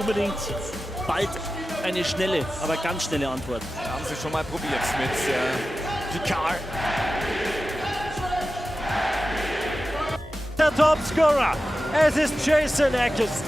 unbedingt bald eine schnelle, aber ganz schnelle Antwort. Haben sie schon mal probiert mit Picard. Der Topscorer, es ist Jason Eckes.